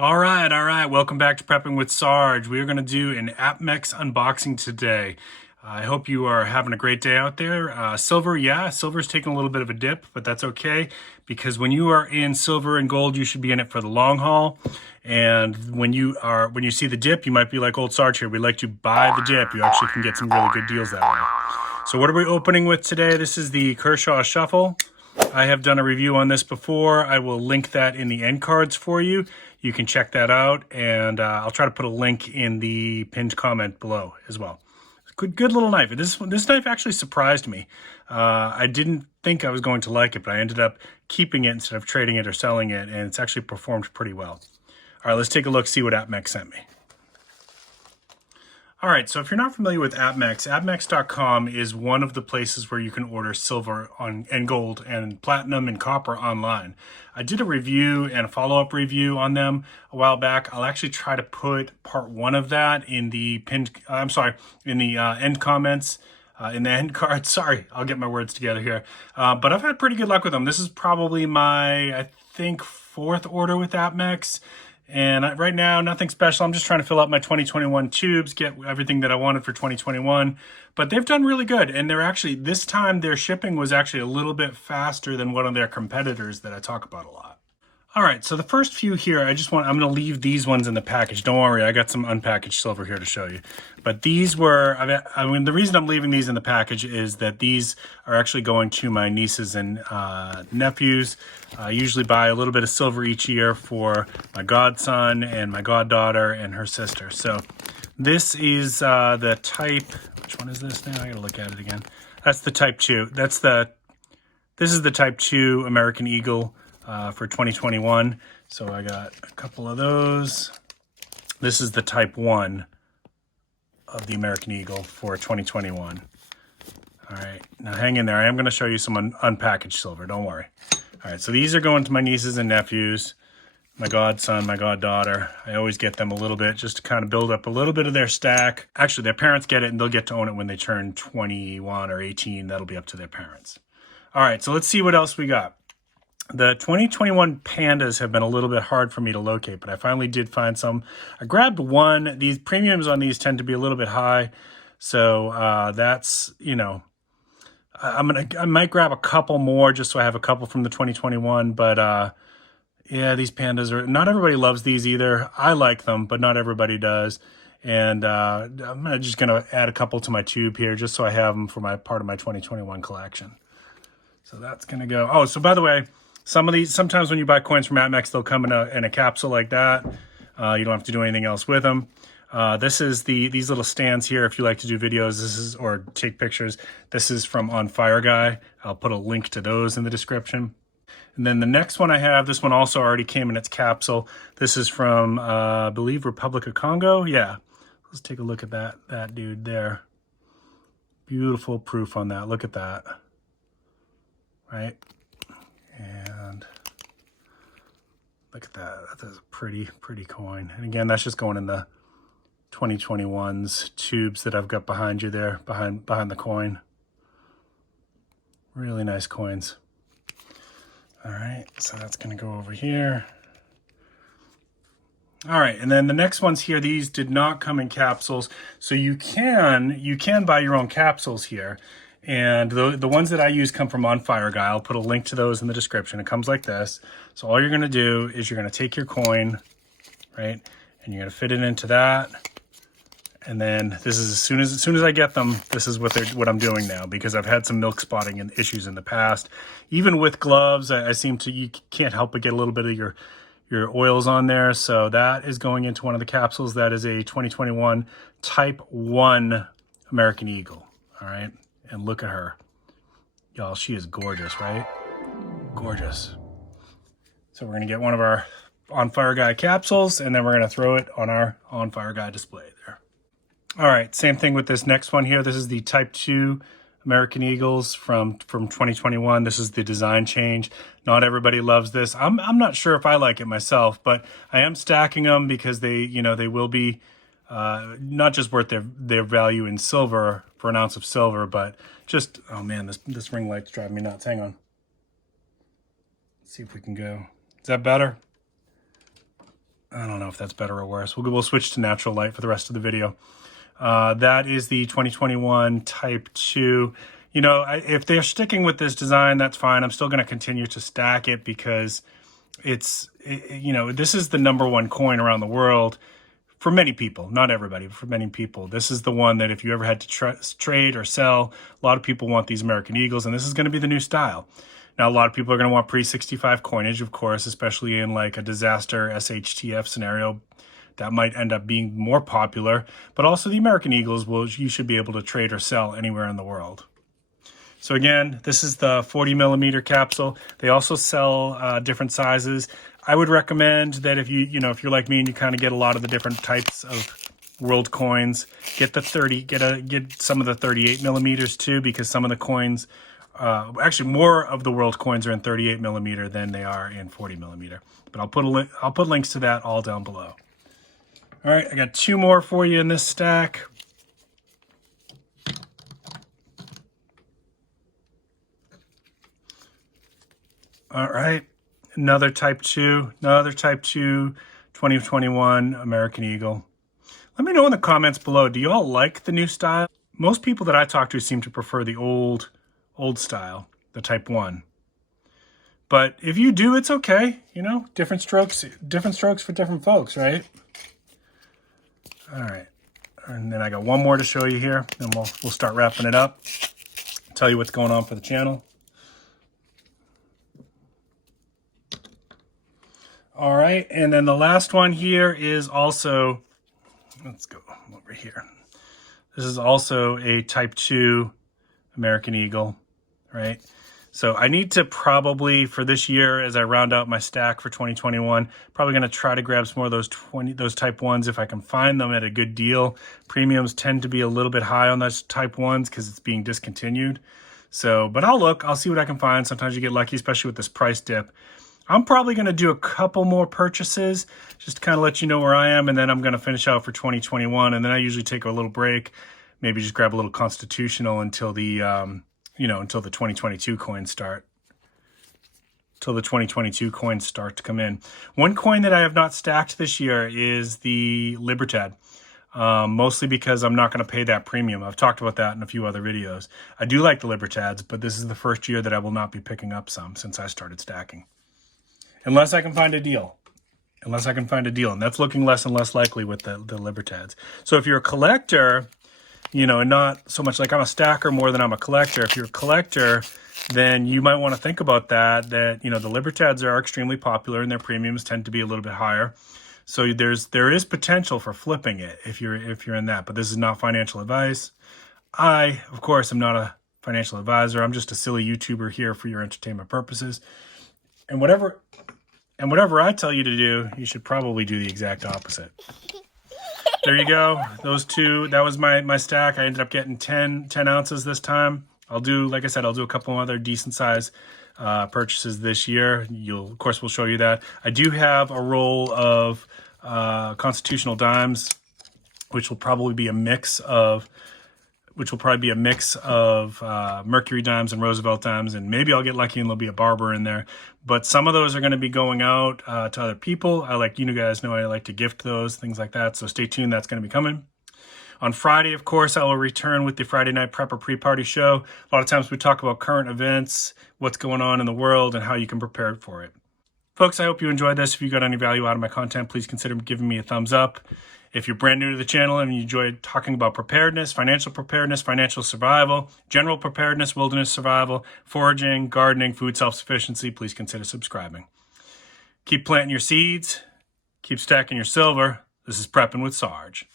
All right. Welcome back to Prepping with Sarge. We are going to do an Apmex unboxing today. I hope you are having a great day out there. Silver's taking a little bit of a dip, but that's okay because when you are in silver and gold, you should be in it for the long haul. And when you see the dip, you might be like old Sarge here. We like to buy the dip. You actually can get some really good deals that way. So what are we opening with today? This is the Kershaw Shuffle. I have done a review on this before. I will link that in the end cards for you. You can check that out, and I'll try to put a link in the pinned comment below as well. Good little knife. This knife actually surprised me. I didn't think I was going to like it, but I ended up keeping it instead of trading it or selling it, and it's actually performed pretty well. All right, let's take a look, see what Apmex sent me. All right, so if you're not familiar with Apmex, Apmex.com is one of the places where you can order silver and gold and platinum and copper online. I did a review and a follow-up review on them a while back. I'll actually try to put part one of that in the end comments, in the end card. Sorry, I'll get my words together here. But I've had pretty good luck with them. This is probably my, I think, fourth order with Apmex. And right now, nothing special. I'm just trying to fill out my 2021 tubes, get everything that I wanted for 2021. But they've done really good. And they're actually, this time, their shipping was actually a little bit faster than one of their competitors that I talk about a lot. All right, so the first few here, I'm going to leave these ones in the package. Don't worry, I got some unpackaged silver here to show you. But these were, the reason I'm leaving these in the package is that these are actually going to my nieces and nephews. I usually buy a little bit of silver each year for my godson and my goddaughter and her sister. So this is the type, which one is this now? I gotta look at it again. That's the type 2. This is the type 2 American Eagle. For 2021. So I got a couple of those. This is the type 1 of the American Eagle for 2021. All right, now hang in there. I am going to show you some unpackaged silver. Don't worry. All right, so these are going to my nieces and nephews, my godson, my goddaughter. I always get them a little bit just to kind of build up a little bit of their stack. Actually, their parents get it and they'll get to own it when they turn 21 or 18. That'll be up to their parents. All right, so let's see what else we got. The 2021 pandas have been a little bit hard for me to locate, but I finally did find some. I grabbed one. These premiums on these tend to be a little bit high. So that's, you know, I might grab a couple more just so I have a couple from the 2021. But yeah, these pandas are, not everybody loves these either. I like them, but not everybody does. And I'm just going to add a couple to my tube here just so I have them for my part of my 2021 collection. So that's going to go. Oh, so by the way, some of these, sometimes when you buy coins from Apmex, they'll come in a capsule like that. You don't have to do anything else with them. This is these little stands here. If you like to do videos, or take pictures, this is from OnFireGuy. I'll put a link to those in the description. And then the next one I have, this one also already came in its capsule. This is from, I believe, Republic of Congo. Yeah, let's take a look at that dude there. Beautiful proof on that. Look at that. Right? And look at that. That's a pretty coin. And again, that's just going in the 2021's tubes that I've got behind you there, behind the coin. Really nice coins. All right, so that's going to go over here. All right, and then the next ones here, these did not come in capsules. So you can buy your own capsules here. And the ones that I use come from OnFireGuy. I'll put a link to those in the description. It comes like this. So all you're going to do is you're going to take your coin, right? And you're going to fit it into that. And then this is as soon as I get them, this is what I'm doing now, because I've had some milk spotting and issues in the past. Even with gloves, you can't help but get a little bit of your oils on there. So that is going into one of the capsules. That is a 2021 Type 1 American Eagle. All right. And look at her. Y'all, she is gorgeous, right? Gorgeous. So we're going to get one of our OnFireGuy capsules, and then we're going to throw it on our OnFireGuy display there. All right, same thing with this next one here. This is the Type 2 American Eagles from 2021. This is the design change. Not everybody loves this. I'm not sure if I like it myself, but I am stacking them because they will be not just worth their value in silver for an ounce of silver, but just, oh man, this ring light's driving me nuts. Hang on. Let's see if we can go. Is that better? I don't know if that's better or worse. We'll switch to natural light for the rest of the video. That is the 2021 Type 2. You know, if they're sticking with this design, that's fine. I'm still going to continue to stack it because you know, this is the #1 coin around the world for many people. Not everybody, but for many people. This is the one that if you ever had to trade or sell, a lot of people want these American Eagles, and this is going to be the new style. Now, a lot of people are going to want pre-65 coinage, of course, especially in like a disaster SHTF scenario. That might end up being more popular, but also the American Eagles, you should be able to trade or sell anywhere in the world. So again, this is the 40mm capsule. They also sell different sizes. I would recommend that if you're like me and you kind of get a lot of the different types of world coins, get some of the 38mm too, because some of the coins, actually more of the world coins are in 38mm than they are in 40mm. But I'll put links to that all down below. All right, I got 2 more for you in this stack. All right, another Type 2 2021 American Eagle. Let me know in the comments below, do you all like the new style? Most people that I talk to seem to prefer the old style, the Type 1. But if you do, it's okay. You know, different strokes for different folks, right? All right, and then I got one more to show you here, and we'll start wrapping it up. Tell you what's going on for the channel. All right, and then the last one here is also, let's go over here. This is also a Type 2 American Eagle, right? So I need to probably, for this year, as I round out my stack for 2021, probably going to try to grab some more of those Type 1s if I can find them at a good deal. Premiums tend to be a little bit high on those Type 1s because it's being discontinued. So, but I'll see what I can find. Sometimes you get lucky, especially with this price dip. I'm probably going to do a couple more purchases just to kind of let you know where I am, and then I'm going to finish out for 2021, and then I usually take a little break, maybe just grab a little constitutional until the until the 2022 coins start. Till the 2022 coins start to come in. One coin that I have not stacked this year is the Libertad, mostly because I'm not going to pay that premium. I've talked about that in a few other videos. I do like the Libertads, but this is the first year that I will not be picking up some since I started stacking. Unless I can find a deal. And that's looking less and less likely with the Libertads. So if you're a collector, you know, and not so much like I'm a stacker more than I'm a collector. If you're a collector, then you might want to think about that, you know, the Libertads are extremely popular and their premiums tend to be a little bit higher. So there is potential for flipping it if you're in that, but this is not financial advice. I, of course, am not a financial advisor. I'm just a silly YouTuber here for your entertainment purposes. And whatever I tell you to do, you should probably do the exact opposite. There you go. Those two, that was my stack. I ended up getting 10 ounces this time. Like I said, I'll do a couple other decent size purchases this year. Of course, we'll show you that. I do have a roll of constitutional dimes, which will probably be a mix of Mercury dimes and Roosevelt dimes, and maybe I'll get lucky and there'll be a Barber in there. But some of those are going to be going out to other people. You guys know I like to gift those, things like that. So stay tuned, that's going to be coming. On Friday, of course, I will return with the Friday Night Prepper Pre-Party Show. A lot of times we talk about current events, what's going on in the world, and how you can prepare for it. Folks, I hope you enjoyed this. If you got any value out of my content, please consider giving me a thumbs up. If you're brand new to the channel and you enjoy talking about preparedness, financial survival, general preparedness, wilderness survival, foraging, gardening, food self-sufficiency, please consider subscribing. Keep planting your seeds. Keep stacking your silver. This is Prepping with Sarge.